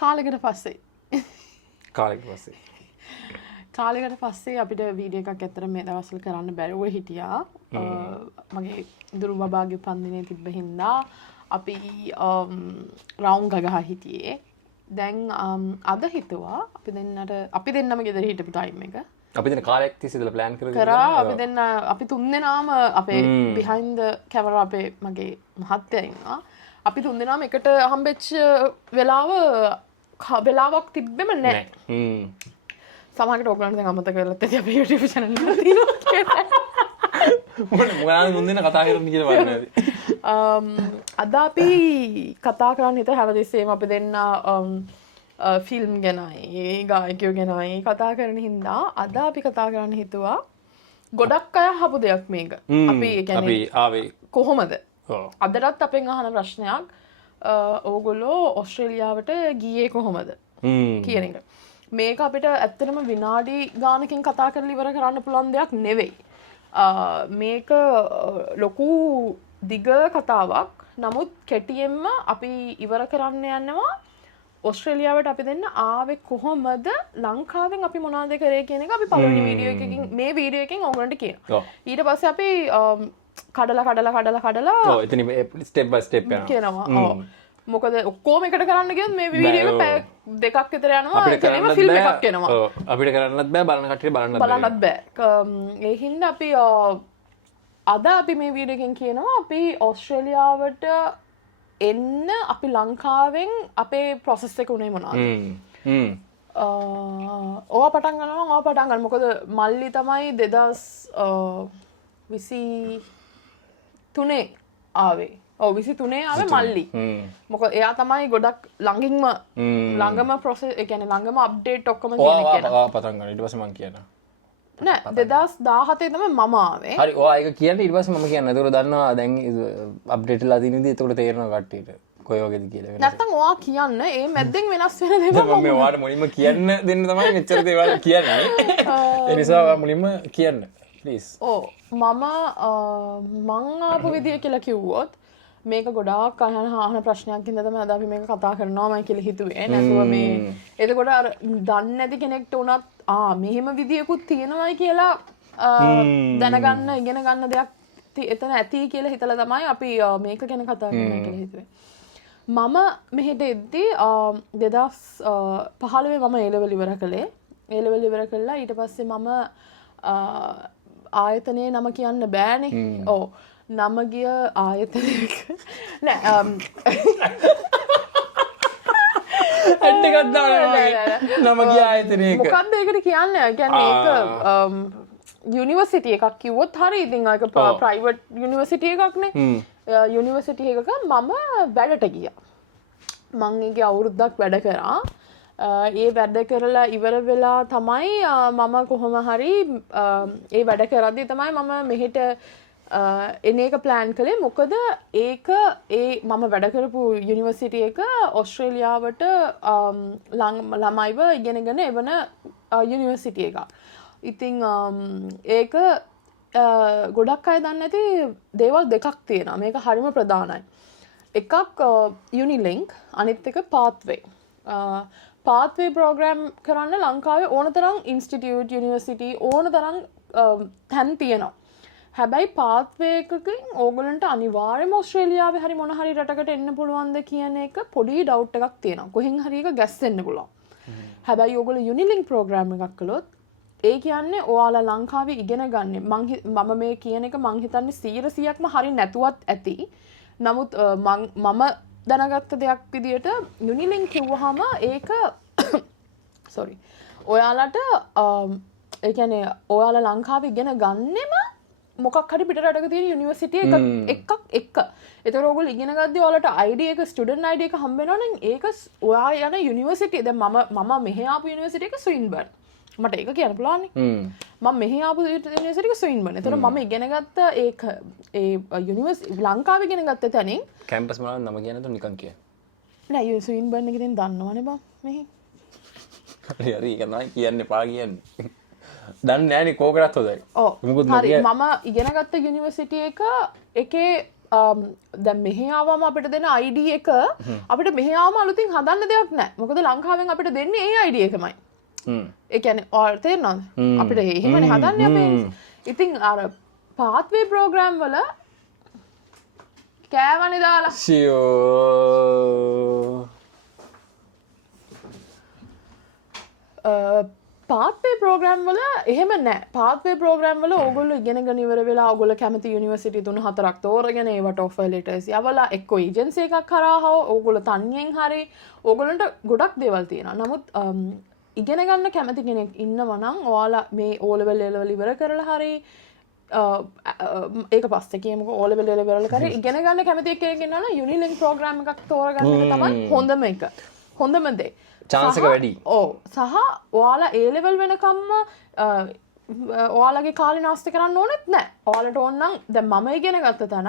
කාලෙකට පස්සේ කාලෙකට පස්සේ අපිට වීඩියෝ එකක් ඇත්තට මේ දවස්වල කරන්න බැරුව හිටියා. මගේ දුරු බබාගේ උපන්දිනේ තිබ්බ හින්දා අපි රවුම් ගගහ හිටියේ. දැන් අද හිතුවා අපි දෙන්නම ගෙදර හිටපු ටයිම් එක. අපි දෙන්න කාලයක් තිස්සේ ඉඳලා ප්ලෑන් කරා අපි දෙන්න අපි තුන්දෙනාම අපේ behind the camera අපේ මගේ මහත්තයා ඉන්නවා. අපි තුන්දෙනාම එකට හම්බෙච්ච වෙලාවක් තිබ්බෙම නැහැ. සමහරකට ඕගලන්ට දැන් අමතක වෙලත් ඇති අපේ YouTube channel එක තියෙනවා කියලා. මොකද මුන්දින කතා කරන්න කියලා බලන්න ඇති. අද අපි කතා කරන්න හිත හැමදෙස්සෙම අපි දෙන්න ෆිල්ම් ගැනයි ගායකයෝ ගැනයි කතා කරන හින්දා අද අපි කතා කරන්න හිතුවා ගොඩක් අය අහපු දෙයක් මේක. අපි අපි ආවේ කොහොමද? අදටත් අපෙන් අහන ප්‍රශ්නයක් ඕගොල්ලෝ ඕස්ට්‍රේලියාවට ගියේ කොහොමද කියන එක. මේක අපිට ඇත්තටම විනාඩි ගානකින් කතා කරලා ඉවර කරන්න පුළුවන් දෙයක් නෙවෙයි. මේක ලොකු දිග කතාවක්. නමුත් කෙටියෙන්ම අපි ඉවර කරන්න යනවා ඕස්ට්‍රේලියාවට අපි දෙන්න ආවේ කොහොමද, ලංකාවෙන් අපි මොනවද කරේ කියන එක අපි පළවෙනි වීඩියෝ එකකින් මේ වීඩියෝ එකෙන් ඕගොල්ලන්ට කියනවා. ඊට පස්සේ අපි කඩලා ඔව් එතන ස්ටෙප් බයි ස්ටෙප් කියනවා. මොකද ඔක්කොම එකට කරන්න ගියොත් මේ වීඩියෝ එක පැය දෙකක් විතර යනවා. ඒකේම ෆිල්ම් එකක් එනවා. ඔව් අපිට කරන්නත් බෑ, බලන කට්ටියට බලන්නත් බෑ. ඒ හින්දා අපි අද අපි මේ වීඩියෝ එකෙන් කියනවා අපි ඕස්ට්‍රේලියාවට එන්න අපි ලංකාවෙන් අපේ ප්‍රොසෙස් එක උනේ මොනවද? ඕවා පටන් ගන්න. මොකද මල්ලි තමයි 2023 ආවේ. 23 ආවේ මල්ලි. මොකද එයා තමයි ගොඩක් ළඟම ප්‍රොසෙස් ඒ කියන්නේ ළඟම අප්ඩේට් ඔක්කොම තියෙන කෙනා. ඔයා පටන් ගන්න. ඊට පස්සේ මම කියනවා. නෑ 2017 තමයි මම ආවේ. හරි ඔයා ඒක කියන්න ඊට පස්සේ මම කියන්න. ඒතකොට දන්නවා දැන් අප්ඩේට් වෙලා තියෙන විදිහ ඒතකොට තේරෙනවා කට්ටියට. කොයි වගේද කියලා වෙනස. නැත්තම් ඔයා කියන්න මේ මැද්දෙන් වෙනස් වෙන දේවල් මම ඔයාට මුලින්ම කියන්න දෙන්න තමයි මෙච්චර දේවල් කියන්නේ. ඒ නිසා ඔයා මුලින්ම කියන්න ප්ලීස්. ඔව් මම ආපු විදිය කියලා කිව්වොත් මේක ගොඩාක් අහන ප්‍රශ්නයක් හින්දා තමයි අද අපි මේක කතා කරනවාමයි කියලා හිතුවේ. නැතුව මේ එතකොට අර දන්නේ නැති කෙනෙක්ට උනත් මෙහෙම විදියකුත් තියෙනවයි කියලා දැනගන්න ඉගෙන ගන්න දෙයක් එතන ඇති කියලා හිතලා තමයි අපි මේක ගැන කතා කරන්න කියලා හිතුවේ. මම මෙහෙට එද්දී 2015 මම A level ඉවර කළේ. A level ඉවර කළා ඊට පස්සේ මම ආයතනයේ නම කියන්න බෑනේ. ඔව් නම ගිය ආයතනයක නෑ ඇට් එකක් දාලා නම ගිය ආයතනයක මොකක්ද ඒකට කියන්නේ? කියන්නේ ඒක යුනිවර්සිටි එකක් කිව්වොත් හරි. ඉතින් ඒක ප්‍රයිවට් යුනිවර්සිටි එකක්නේ. යුනිවර්සිටි එකක මම වැඩට ගියා. මම ඒකේ අවුරුද්දක් වැඩ කරා. ඒ වැඩ කරලා ඉවර වෙලා තමයි මම කොහොම හරි ඒ වැඩ කරද්දී තමයි මම මෙහෙට එන එක ප්ලෑන් කළේ. මොකද ඒක මම වැඩ කරපු යුනිවර්සිටි එක ඕස්ට්‍රේලියාවට ළමයිව ඉගෙනගෙන එවන යුනිවර්සිටි එකක්. ඉතින් ඒක ගොඩක් අය දන්නේ නැති දේවල් දෙකක් තියෙනවා. මේක හරිම ප්‍රධානයි. එකක් යුනිලින්ක්, අනිත් එක පාත්වේ. පාත්වේ ප්‍රෝග්‍රෑම් කරන්න ලංකාවේ ඕන තරම් ඉන්ස්ටිටියුට් යුනිවර්සිටි ඕන තරම් තැන් තියෙනවා. හැබැයි පාත්වේ එකකින් ඕගොල්ලන්ට අනිවාර්යයෙන්ම ඕස්ට්‍රේලියාවේ හරි මොන හරි රටකට එන්න පුළුවන්ද කියන එක පොඩි ඩවුට් එකක් තියෙනවා. කොහෙන් හරි එක ගැස්සෙන්න පුළුවන්. හැබැයි ඕගොල්ලෝ යුනිලින්ක් ප්‍රෝග්‍රෑම් එකක් කළොත් ඒ කියන්නේ ඔයාලා ලංකාවේ ඉගෙන ගන්න. මම මේ කියන එක මං හිතන්නේ 100%ක්ම හරි නැතුවත් ඇති. නමුත් මම දැනගත්ත දෙයක් විදියට යුනිලින්ක් කිව්වහම ඒක ඔයාලට ඒ කියන්නේ ඔයාලා ලංකාවේ ඉගෙන ගන්නෙම මොකක් හරි පිට රටක තියෙන යුනිවර්සිටි එකක් එක්ක. ඒතකොට ඕගොල්ලෝ ඉගෙන ගද්දී ඔයාලට ID එක ස්ටුඩන්ට් ID එක හම්බ වෙනවා නම් ඒක ඔයා යන යුනිවර්සිටි. දැන් මම මෙහෙ ආපු යුනිවර්සිටි එක ස්වින්බර්න්. මට ඒක කියන්න පුළුවන් නේ. මම මෙහෙ ආපු යුනිවර්සිටි එක ස්වින්බර්න්. ඒතකොට මම ඉගෙන ගත්ත ඒ යුනිවර්සිටි ලංකාවේ ඉගෙන ගත්ත තැනින් කැම්පස් මොනවද නම කියන්නේ તો නිකන් කිය. නෑ ස්වින්බර්න් එකෙන් දන්නවනේ බං මෙහෙ. හරි ඒක නයි කියන්න එපා කියන්නේ. දන්නේ නෑනේ කෝකටත් හොදයි. ඔව්. හරි මම ඉගෙන ගත්ත යුනිවර්සිටි එකේ දැන් මෙහි ආවම අපිට දෙන ID එක අපිට මෙහි ආවම අලුතින් හදන්න දෙයක් නැහැ. මොකද ලංකාවෙන් අපිට දෙන්නේ ඒ ID එකමයි. ඒ කියන්නේ ඔයාලට තේරෙනවද? අපිට එහෙමනේ හදන්නේ අපේ. ඉතින් අර පාත්වේ ප්‍රෝග්‍රෑම් වල කෑවනේ දාලා. පාත්වේ ප්‍රෝග්‍රෑම් වල එහෙම නැහැ. පාත්වේ ප්‍රෝග්‍රෑම් වල ඕගොල්ලෝ ඉගෙනගෙන ඉවර වෙලා ඕගොල්ලෝ කැමති යුනිවර්සිටි 3-4ක් තෝරගෙන ඒවට ඔෆර් ලෙටර්ස් යවලා එක්ක ඒජන්සි එකක් කරා හෝ ඕගොල්ලෝ තනියෙන් හරි ඕගොල්ලන්ට ගොඩක් දේවල් තියෙනවා. නමුත් ඉගෙන ගන්න කැමති කෙනෙක් ඉන්නවා නම් ඔයාලා මේ O level level ඉවර කරලා හරි ඒක පස්සේ කියමුකෝ O level level ඉවර කරලා ඉගෙන ගන්න කැමති කෙනෙක් ඉන්නවා නම් Unilink ප්‍රෝග්‍රෑම් එකක් තෝරගන්න එක තමයි හොඳම එක. හොඳම දේ. chance එක වැඩි. ඔව්. සහ ඔයාලා A level වෙනකම්ම ඔයාලගේ කාලේ නාස්ති කරන්න ඕනෙත් නැහැ. ඔයාලට ඕන නම් දැන් මම ඉගෙන ගත්ත තැන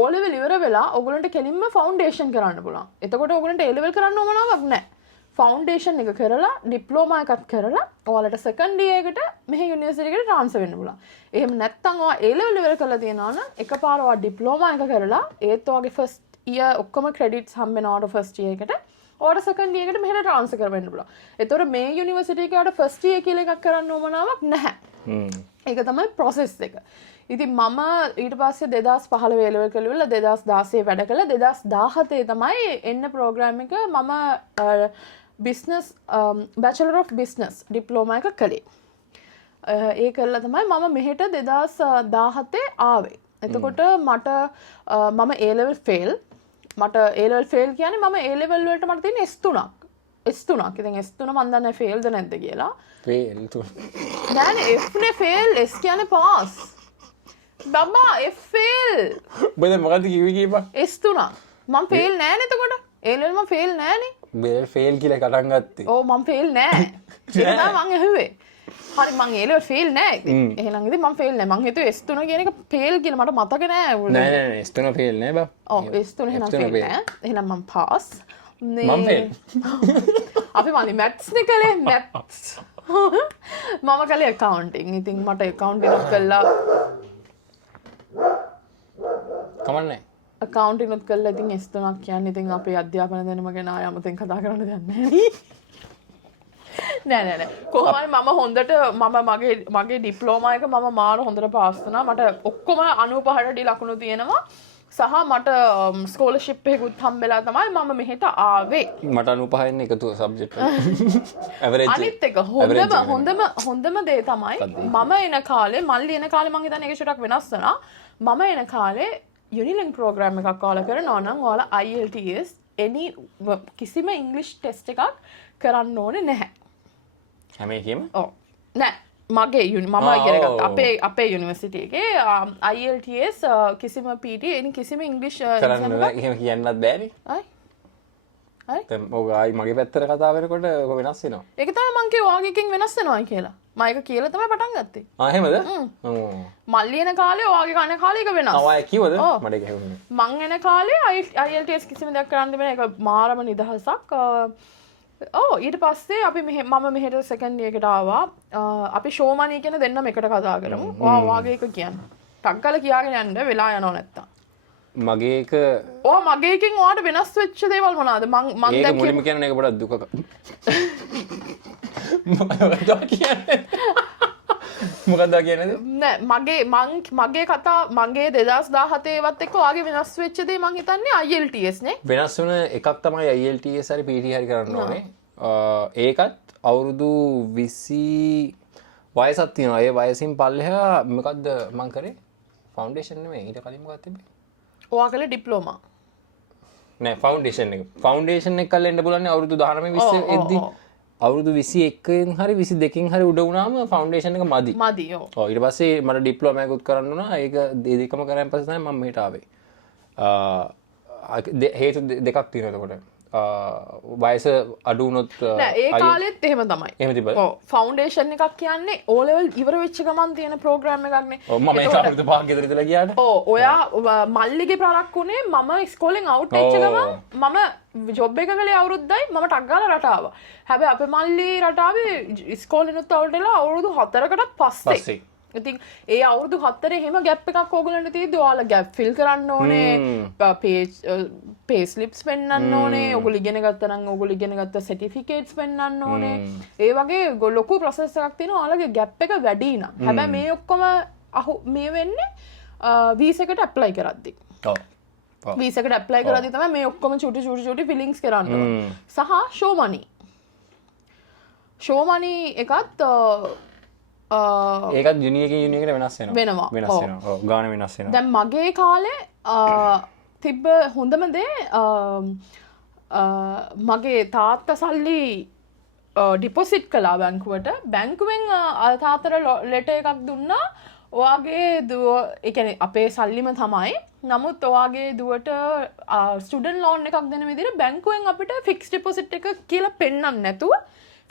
O level ඉවර වෙලා ඔයගොල්ලන්ට කෙලින්ම ෆවුන්ඩේෂන් කරන්න පුළුවන්. එතකොට ඔයගොල්ලන්ට A level කරන්න ඕනවක් නැහැ. ෆවුන්ඩේෂන් එක කරලා ඩිප්ලෝමා එකක් කරලා ඔයාලට සෙකන්ඩ් ඉයර් එකට මෙහි යුනිවර්සිටි එකට ට්‍රාන්ස්ෆර් වෙන්න පුළුවන්. එහෙම නැත්නම් ඔයා A level ඉවර කරලා තියෙනවා නම් එකපාර ඔයා ඩිප්ලෝමා එක කරලා ඒත් ඔයාගේ ෆස්ට් ඉයර් ඔක්කොම ක්‍රෙඩිට්ස් හම්බ වෙනවට ෆස්ට් ඉයර් එකට ඔයාලට සෙකන්ඩ් ඉයර් එකට මෙහෙට ට්‍රාන්ස්ෆර් කරවෙන්න පුළුවන්. ඒතකොට මේ යුනිවර්සිටි එකේ ඔයාලට ෆස්ට් ඉයර් කියලා එකක් කරන්න ඕමනාවක් නැහැ. ඒක තමයි ප්‍රොසෙස් එක. ඉතින් මම ඊට පස්සේ 2015 වෙලවල් කළා 2016 වැඩ කළා 2017 තමයි එන්න ප්‍රෝග්‍රෑම් එක මම business bachelor of business diploma එක කළේ. ඒ කළා තමයි මම මෙහෙට 2017 ආවේ. එතකොට මට මම A level fail මට A level fail කියන්නේ මම A level වලට මට තියෙන S3ක්. S3ක්. ඉතින් S3 මන් දන්නේ failද නැද්ද කියලා. fail තුන. නෑනේ F නේ fail S කියන්නේ pass. බබා F fail. බෙද මොකද්ද කිව්වේ කියපන්. S3. මම fail නෑනේ එතකොට. A level මම fail නෑනේ. බෙල් fail කියලා කටන් ගත්තේ. ඔව් මම fail නෑ. ඒක තමයි මං ඇහුවේ. හරි මං A level fail නෑ. එහෙනම් ඉතින් මම fail නෑ. මං හිතුවේ S3 කියන එක fail කියලා මට මතක නෑ. නෑ S3 fail නෑ බා. ඔව් S3 එහෙනම් fail නෑ. එහෙනම් මම pass. මම fail. අපි මන්නේ maths නේ කලේ maths. මම කලේ accounting. ඉතින් මට accounting එකක් කළා. කමන්නේ. accounting උත් කළා ඉතින් S3ක් කියන්නේ ඉතින් අපේ අධ්‍යාපන දැනුම ගැන ආය අමතෙන් කතා කරන්න දෙයක් නැහැ නෑ කොහොමයි මම හොඳට මගේ ඩිප්ලෝමා එක මම මාර හොඳට පාස් වුණා මට ඔක්කොම 95ට ලකුණු තියෙනවා සහ මට ස්කෝලර්ෂිප් එකකුත් හම්බෙලා තමයි මම මෙහෙට ආවේ මට 95 න් එකතු සබ්ජෙක්ට් ඇවරේජ් අනිත් එක හොඳම දේ තමයි මම එන කාලේ මල්ලි එන කාලේ මං හිතන්නේ ඒක චුට්ටක් වෙනස් වුණා මම එන කාලේ Unilink program එකක් ඔයාලා කරනවා නම් ඔයාලා IELTS කිසිම English test එකක් කරන්න ඕනේ නැහැ. හැම එකෙම? ඔව්. නෑ. මම ඉගෙන ගත්ත අපේ යුනිවර්සිටි එකේ IELTS කිසිම PT කිසිම English කරන්න එහෙම කියන්නත් බෑනේ. අය. දැන් ඔය ආයි මගේ පැත්තට කතා වෙනකොට ඔක වෙනස් වෙනවා. ඒක තමයි මං කිව්වා ඔයාගේ එකෙන් වෙනස් වෙනවායි කියලා. මම ඒක කියලා තමයි පටන් ගත්තේ. එහෙමද? මල්ලි එන කාලේ ඔයාගේ කන කාලේ එක වෙනස්. ඔය කිව්වද? මට ඒක හැවුනේ. මං එන කාලේ IELTS කිසිම දෙයක් කරන්න බෑ. ඒක මාරම නිදහසක්. ඊට පස්සේ අපි මම මෙහෙට සෙකන්ඩ් ඉයර් එකට ආවා. අපි ෂෝමනී කියන දෙන්නම එකට කතා කරමු. ඔයාගේ එක කියන්න. ටග්ගල කියාගෙන යන්න වෙලා යනව නැත්තම්. මගේ එක මගේ එකෙන් ඔයාට වෙනස් වෙච්ච දේවල් මොනවාද? මං දැන් ඒක මුලින්ම කියන්නේ ඒක පොඩක් දුකක. මොකක්ද කියන්නේ? නෑ මගේ කතා මගේ 2017 වත් එක්ක ඔයාගේ වෙනස් වෙච්ච දේ මං හිතන්නේ IELTS නේ. වෙනස් වෙන එකක් තමයි IELTS හරි PT හරි කරන්න ඕනේ. ඒකත් අවුරුදු 20 වයසක් තියෙනවා. ඒ වයසින් පල්ලෙහා මොකද්ද මං කරේ? ෆවුන්ඩේෂන් නෙමෙයි. ඊට කලින් මොකක්ද තිබ්බේ? ඔයා කළේ ඩිප්ලෝමා. නෑ ෆවුන්ඩේෂන් එක. ෆවුන්ඩේෂන් එක කරලා එන්න පුළුවන් අවුරුදු 19 20 එද්දි. අවුරුදු 21න් හරි 22කින් හරි උඩ වුණාම ෆවුන්ඩේෂන් එක මදි. මදි ඔව්. ඔව් ඊට පස්සේ මට ඩිප්ලෝමා එකකුත් කරන්න උනා. ඒක දෙකම කරන් පස්සේ තමයි මම මෙහෙට ආවේ. හේතු දෙකක් තියෙනවා එතකොට. වයස අඩු වුණොත් නෑ ඒ කාලෙත් එහෙම තමයි. එහෙම තිබ්බද? ඔව් ෆවුන්ඩේෂන් එකක් කියන්නේ O level ඉවර වෙච්ච ගමන් තියෙන ප්‍රෝග්‍රෑම් එකක් නේ. ඔව් මම ඒක අවුරුදු 5ක් ගෙදර ඉඳලා ගියාට. ඔව් ඔයා මල්ලිගේ ප්‍රාරක් උනේ මම ඉස්කෝලෙන් අවුට් වෙච්ච ගමන් මම ජොබ් එක කළේ අවුරුද්දයි මම ටක් ගාලා රට ආවා. හැබැයි අපේ මල්ලි රට ආවේ ඉස්කෝලෙනුත් අවුට් වෙලා අවුරුදු 4කටත් පස්සේ. ඉතින් ඒ අවුරුදු 4 එහෙම ගැප් එකක් ඕගොල්ලන්ට තියෙද්දි ඔයාලා ගැප් ෆිල් කරන්න ඕනේ පේ ස්ලිප්ස් පෙන්වන්න ඕනේ ඔයගොල්ලෝ ඉගෙන ගත්තා නම් ඔයගොල්ලෝ ඉගෙන ගත්ත සර්ටිෆිකේට්ස් පෙන්වන්න ඕනේ ඒ වගේ ලොකු ප්‍රොසෙස් එකක් තියෙනවා ඔයාලගේ ගැප් එක වැඩි නම් හැබැයි මේ ඔක්කොම මේ වෙන්නේ වීසා එකට ඇප්ලයි කරද්දි වීසා එකට ඇප්ලයි කරද්දි තමයි මේ ඔක්කොම චුටි ෆිලිංගස් කරන්න ඕනේ සහ ෂෝ මනි එකත් ඒකත් යුනියකට වෙනස් වෙනවා ගාන වෙනස් වෙනවා දැන් මගේ කාලේ තිබ්බ හොඳම දේ මගේ තාත්තා සල්ලි ඩිපොසිට් කළා බැංකුවට බැංකුවෙන් තාත්තට ලෙටර් එකක් දුන්නා ඔයාගේ දුව ඒ කියන්නේ අපේ සල්ලිම තමයි නමුත් ඔයාගේ දුවට ස්ටුඩන්ට් ලෝන් එකක් දෙන විදිහට බැංකුවෙන් අපිට ෆික්ස් ඩිපොසිට් එක කියලා පෙන්නන්න නැතුව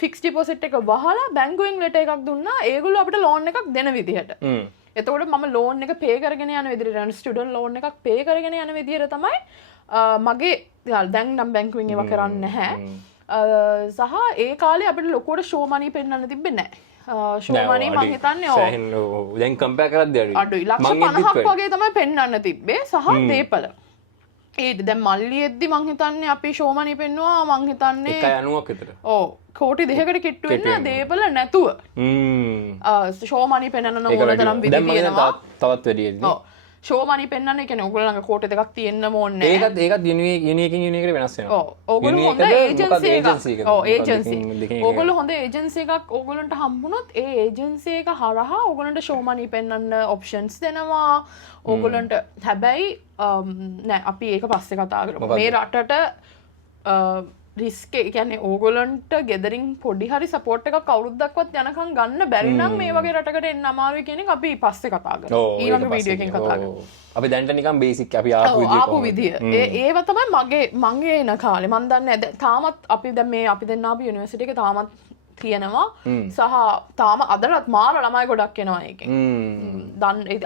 ෆික්ස් ඩිපොසිට් එක වහලා බැංකුවෙන් ලෙටර් එකක් දුන්නා ඒගොල්ලෝ අපිට ලෝන් එකක් දෙන විදිහට. එතකොට මම ලෝන් එක පේ කරගෙන යන විදිහට ස්ටුඩන්ට් ලෝන් එකක් පේ කරගෙන යන විදිහට තමයි මගේ දැන් නම් බැංකුවෙන් ඒව කරන්නේ නැහැ. සහ ඒ කාලේ අපිට ලොකුවට ෂෝ මනි පෙන්නන්න තිබ්බේ නැහැ. ෂෝ මනි මම හිතන්නේ දැන් කම්පෙයාර් කරද්දී අඩුයි. ලක්ෂ 50ක් වගේ තමයි පෙන්නන්න තිබ්බේ සහ දීපල. ඒත් දැන් මල්ලියෙද්දි මං හිතන්නේ අපි ෂෝ මනි පෙන්නුවා මං හිතන්නේ 190ක් විතර. ඔව් කෝටි 2කට කිට්ටු වෙන්න දීපල නැතුව. ෂෝ මනි පෙන්නන්න ඕන තරම් විදි තියෙනවා. තවත් වැඩි. ඔව් ෂෝ මනි පෙන්වන්න ඒ කියන්නේ ඕගොල්ලෝ ළඟ කෝටි දෙකක් තියෙන්න ඕනේ නැහැ. ඒකත් යුනියකින් වෙනස් වෙනවා. ඔව් ඕගොල්ලෝ හොඳ ඒජන්සි එකක්. ඔව් ඒජන්සි. ඕගොල්ලෝ හොඳ ඒජන්සි එකක් ඕගොල්ලන්ට හම්බුනොත් ඒ ඒජන්සි එක හරහා ඕගොල්ලන්ට ෂෝ මනි පෙන්වන්න ඔප්ෂන්ස් දෙනවා. ඕගොල්ලන්ට හැබැයි නෑ අපි ඒක පස්සේ කතා කරමු. මේ රටට රිස්ක් ඒ කියන්නේ ඕගොල්ලන්ට ගෙදරින් පොඩි හරි සපෝට් එකක් අවුරුද්දක්වත් යනකම් ගන්න බැරි නම් මේ වගේ රටකට එන්න අමාරුයි කියන එක අපි පස්සේ කතා කරමු. ඊළඟ වීඩියෝ එකෙන් කතා කරමු. අපි දැන්ට නිකන් බේසික් අපි ආපු විදිය. ඒව තමයි මගේ එන කාලේ. මන් දන්නේ තාමත් අපි දැන් මේ අපි දෙන්න ආපු යුනිවර්සිටි එක තාමත් තියෙනවා. සහ තාම අදටත් මාර ළමයි ගොඩක් එනවා ඒකෙන්.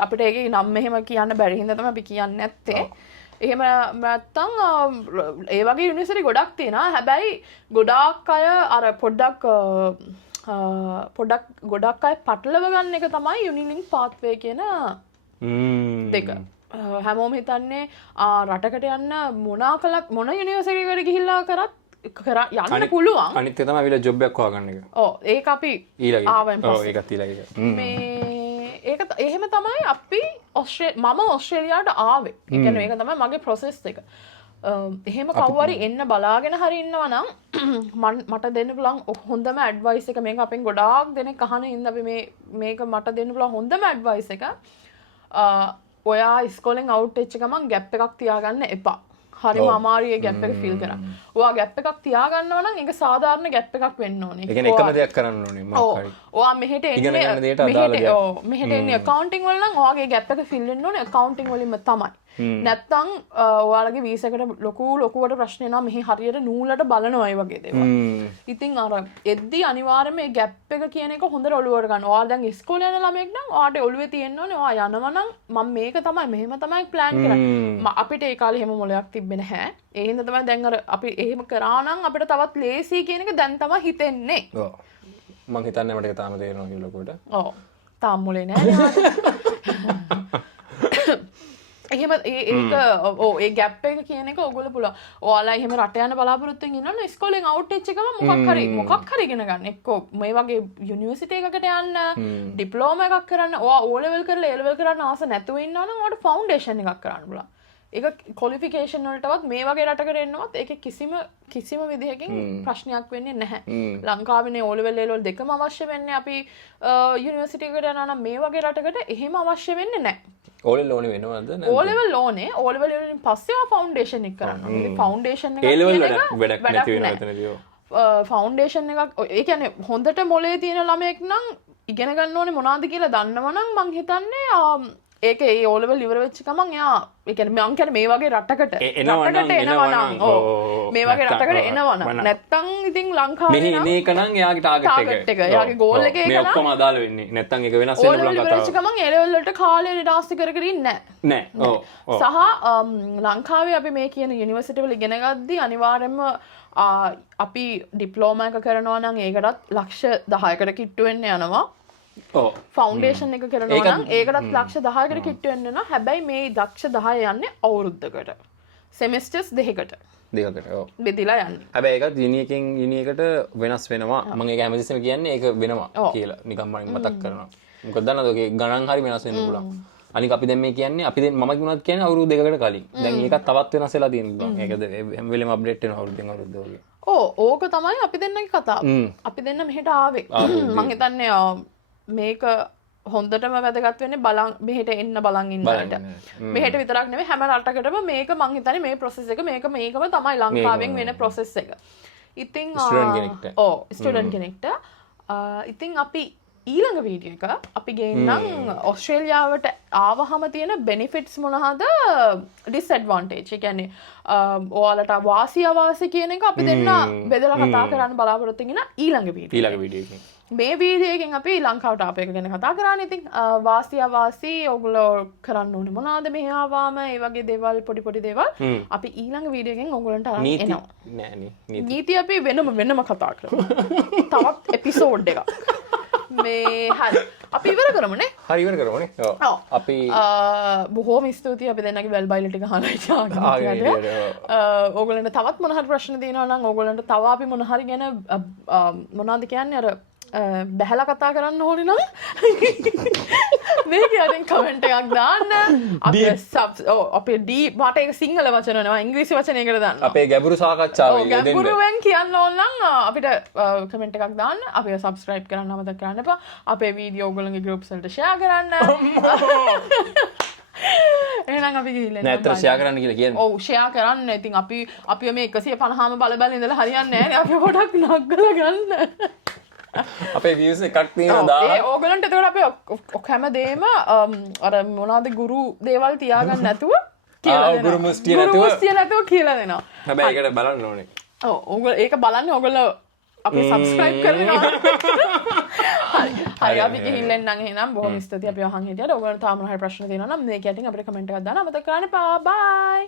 අපිට ඒකේ නම් මෙහෙම කියන්න බැරි හින්දා තමයි අපි කියන්නේ නැත්තේ. එහෙම නැත්තම් ඒ වගේ යුනිවර්සිටි ගොඩක් තියෙනවා. හැබැයි ගොඩාක් අය අර පොඩ්ඩක් ගොඩක් අය පටලව ගන්න එක තමයි යුනිලින්ක් පාත්වේ කියන දෙක. හැමෝම හිතන්නේ රටකට යන්න මොන යුනිවර්සිටි එකට ගිහිල්ලා කරත් යන්න පුළුවන්. අනිත් එක තමයි අවිල ජොබ් එකක් හොයාගන්න එක. ඔව් ඒක අපි ආවෙන් පස්සේ. ඔව් ඒකත් ඊළඟට. මේ ඒක එහෙම තමයි අපි මම ඔස්ට්‍රේලියාවට ආවේ. ඒ කියන්නේ මේක තමයි මගේ process එක. එහෙම කවුරු හරි එන්න බලාගෙන හරි ඉන්නවා නම් මට දෙන්න පුළුවන් හොඳම ඇඩ්වයිස් එක මේක අපෙන් ගොඩාක් දෙනෙක් අහන ඉන්න අපි මේක මට දෙන්න පුළුවන් හොඳම ඇඩ්වයිස් එක ඔයා ඉස්කෝලෙන් අවුට් වෙච්ච ගමන් ගැප් එකක් තියාගන්න එපා. හරිම අමාරුයි ගැප් එක ෆිල් කරන්න. ඔයා ගැප් එකක් තියාගන්නවා නම් ඒක සාධාරණ ගැප් එකක් වෙන්න ඕනේ. ඒ කියන්නේ එකම දෙයක් කරන්න ඕනේ මොකක් හරි. ඔයා මෙහෙට එන්නේ accounting වල නම් ඔයාගේ ගැප් එක ෆිල් වෙන්න ඕනේ accounting වලින්ම තමයි. නැත්තම් ඔයාලගේ වීසා එකට ලොකුවට ප්‍රශ්න එනවා මෙහි හරියට නූලට බලනවා වගේ දේවල්. ඉතින් අර එද්දි අනිවාර්යයෙන්ම මේ ගැප් එක කියන එක හොඳට ඔළුවට ගන්න. ඔයා දැන් ඉස්කෝලේ යන ළමයෙක් නම් ඔයාට ඔළුවේ තියෙන්න ඕනේ ඔයා යනවා නම් මම මේක තමයි මෙහෙම තමයි ප්ලෑන් කරන්නේ. අපිට ඒ කාලේ එහෙම මොලයක් තිබ්බේ නැහැ. ඒ හින්දා තමයි දැන් අර අපි එහෙම කරා නම් අපිට තවත් ලේසි කියන එක දැන් තමයි හිතෙන්නේ. ඔව්. මම හිතන්නේ මට ඒක තාම තේරෙනවා කියලා ලොකුවට. ඔව්. තාම මොලේ නැහැ. එහෙම ඒක ඒ ගැප් එක කියන එක ඕගොල්ලෝ පුළුවන්. ඔයාලා එහෙම රට යන බලාපොරොත්තුෙන් ඉන්නවනේ ඉස්කෝලෙන් අවුට් වෙච්ච එකම මොකක් හරි ඉගෙන ගන්න. එක්කෝ මේ වගේ යුනිවර්සිටි එකකට යන්න, ඩිප්ලෝමා එකක් කරන්න, ඔයා O level කරලා A level කරන්න ආස නැතුව ඉන්නවනම් ඔයාට ෆවුන්ඩේෂන් එකක් කරන්න පුළුවන්. ඒක ක්වොලිෆිකේෂන් වලටවත් මේ වගේ රටකට එන්නවත් ඒකේ කිසිම විදිහකින් ප්‍රශ්නයක් වෙන්නේ නැහැ. ලංකාවේනේ O level A level දෙකම අවශ්‍ය වෙන්නේ අපි යුනිවර්සිටි එකකට යනවා නම් මේ වගේ රටකට එහෙම අවශ්‍ය වෙන්නේ නැහැ. O level ඕනේ වෙනවද නැද්ද? O level ඕනේ. O level වලින් පස්සේ ෆවුන්ඩේෂන් එක කරන්න. ඉතින් ෆවුන්ඩේෂන් එක A level වැඩක් නැති වෙනවා එතනදී. ෆවුන්ඩේෂන් එකක් ඒ කියන්නේ හොඳට මොලේ තියෙන ළමයෙක් නම් ඉගෙන ගන්න ඕනේ මොනවද කියලා දන්නවනම් මං හිතන්නේ ඒක ඒ O level ඉවර වෙච්ච ගමන් එයා ඒ කියන්නේ මං කියන්නේ මේ වගේ රටකට එනවා නම් ඔව් මේ වගේ රටකට එනවා නම් නැත්තම් ඉතින් ලංකාවේ මෙහි එන එක නම් එයාගේ ටාගට් එක. එයාගේ ගෝල් එක ඒක මේ ඔක්කොම අදාළ වෙන්නේ. නැත්තම් ඒක වෙනස් වෙන්න පුළුවන් කතාවක්. ඉවර වෙච්ච ගමන් ඒ level වලට කාලේ නාස්ති කර ඉන්නේ නැහැ. ඔව්. සහ ලංකාවේ අපි මේ කියන යුනිවර්සිටි වල ඉගෙන ගද්දි අනිවාර්යයෙන්ම අපි ඩිප්ලෝමා එක කරනවා නම් ඒකටත් ලක්ෂ 10කට කිට්ටු වෙන්න යනවා. ඔව් ෆවුන්ඩේෂන් එක කරනවා නම් ඒකටත් ලක්ෂ 10කට කිට්ටු වෙන්න වෙනවා. හැබැයි මේ ලක්ෂ 10 යන්නේ අවුරුද්දකට. සෙමෙස්ටර්ස් දෙකකට දෙකකට ඔව් බෙදිලා යන්නේ. හැබැයි ඒකත් යුනියකින් යුනියකට වෙනස් වෙනවා. මම ඒක හැමතිස්සෙම කියන්නේ ඒක වෙනවා කියලා නිකන් මම මතක් කරනවා. මොකද දන්නවද ඔගේ ගණන් හරි වෙනස් වෙන්න පුළුවන්. අනික අපි දැන් මේ කියන්නේ අපි දැන් මම කිව්වත් කියන්නේ අවුරුදු දෙකකට කලින්. දැන් ඒකත් තවත් වෙනස් වෙලා තියෙනවා. ඒකද හැම වෙලෙම අප්ඩේට් වෙනවා අවුරුද්දෙන් අවුරුද්ද වගේ. ඕක තමයි අපි දෙන්නගේ කතාව. අපි දෙන්න මෙහෙට ආවේ. මං හිතන්නේ මේක හොඳටම වැදගත් වෙන්නේ බලන් මෙහෙට එන්න බලන් ඉන්නට. මෙහෙට විතරක් නෙවෙයි හැම රටකටම මේක මං හිතන්නේ මේ process එක මේකම තමයි ලංකාවෙන් වෙන process එක. ඉතින් ස්ටුඩන්ට් කෙනෙක්ට ඉතින් අපි ඊළඟ වීඩියෝ එක අපි ගේන්නම් ඔස්ට්‍රේලියාවට ආවහම තියෙන බෙනිෆිට්ස් මොනවද ඩිස්ඇඩ්වාන්ටේජ්. ඒ කියන්නේ ඔයාලට වාසි අවාසි කියන එක අපි දෙන්න බෙදලා කතා කරන්න බලාපොරොත්තු වෙන ඊළඟ වීඩියෝ එකකින්. මේ වීඩියෝ එකෙන් අපි ලංකාවට ආපු එක ගැන කතා කරන්නේ. ඉතින් වාසි අවාසි ඔයගොල්ලෝ කරන්න ඕනේ මොනවද මෙහි ආවම ඒ වගේ දේවල් පොඩි දේවල් අපි ඊළඟ වීඩියෝ එකෙන් ඔයගොල්ලන්ට අරන් එනවා. නෑ නීති අපි වෙනම කතා කරමු. තවත් එපිසෝඩ් එකක්. මේ හරි අපි ඉවර කරමුනේ. හරි ඉවර කරමුනේ. ඔව්. අපි බොහෝම ස්තුතියි අපි දෙන්නගේ බෙල් බයිල ටික අහලා ඉතින් ඕගොල්ලන්ට තවත් මොන හරි ප්‍රශ්න තියෙනවා නම් ඕගොල්ලන්ට තව අපි මොන හරි ගැන මොනවද කියන්නේ අර බැහැලා කතා කරන්න ඕනේ නම් මේක අරින් කමෙන්ට් එකක් දාන්න. අපේ ඩී මට ඒක සිංහල වචන නෙවෙයි ඉංග්‍රීසි වචනයකට දාන්න. අපේ ගැඹුරු සාකච්ඡාව දෙන්න. ගැඹුරුවෙන් කියන්න ඕන නම් අපිට කමෙන්ට් එකක් දාන්න. අපිව සබ්ස්ක්‍රයිබ් කරන්න අමතක කරන්න එපා. අපේ වීඩියෝ ඔයගොල්ලන්ගේ ගෲප්ස් වලට ෂෙයා කරන්න. එහෙනම් අපි ගිහින් නෑ අතට ෂෙයා කරන්න කියලා කියන්නේ. ඔව් ෂෙයා කරන්න. ඉතින් අපි මේ 150ම බල ඉඳලා හරියන්නේ නැහැ. අපි පොඩක් නග්ගලා ගන්න. අපේ views එකක් තියෙනවා දාන්න. ඒ ඕගලන්ට එතකොට අපි හැමදේම අර මොනවාද ගුරු දේවල් තියාගන්න නැතුව කියලා දෙනවා. ගුරු මුස්තිය නැතුව කියලා දෙනවා. හැබැයි ඒකට බලන්න ඕනේ. ඔව් ඕගොල්ලෝ ඒක බලන්නේ ඕගොල්ලෝ අපි සබ්ස්ක්‍රයිබ් කරනවා. හරි අපි ගිහින් එන්නම් එහෙනම් බොහොම ස්තුතියි අපි අහන් හිටියට. ඕගොල්ලෝ තාම මොන හරි ප්‍රශ්න තියෙනවා නම් මේක යටින් අපිට කමෙන්ට් එකක් දාන්න අමතක කරන්න එපා. බයි.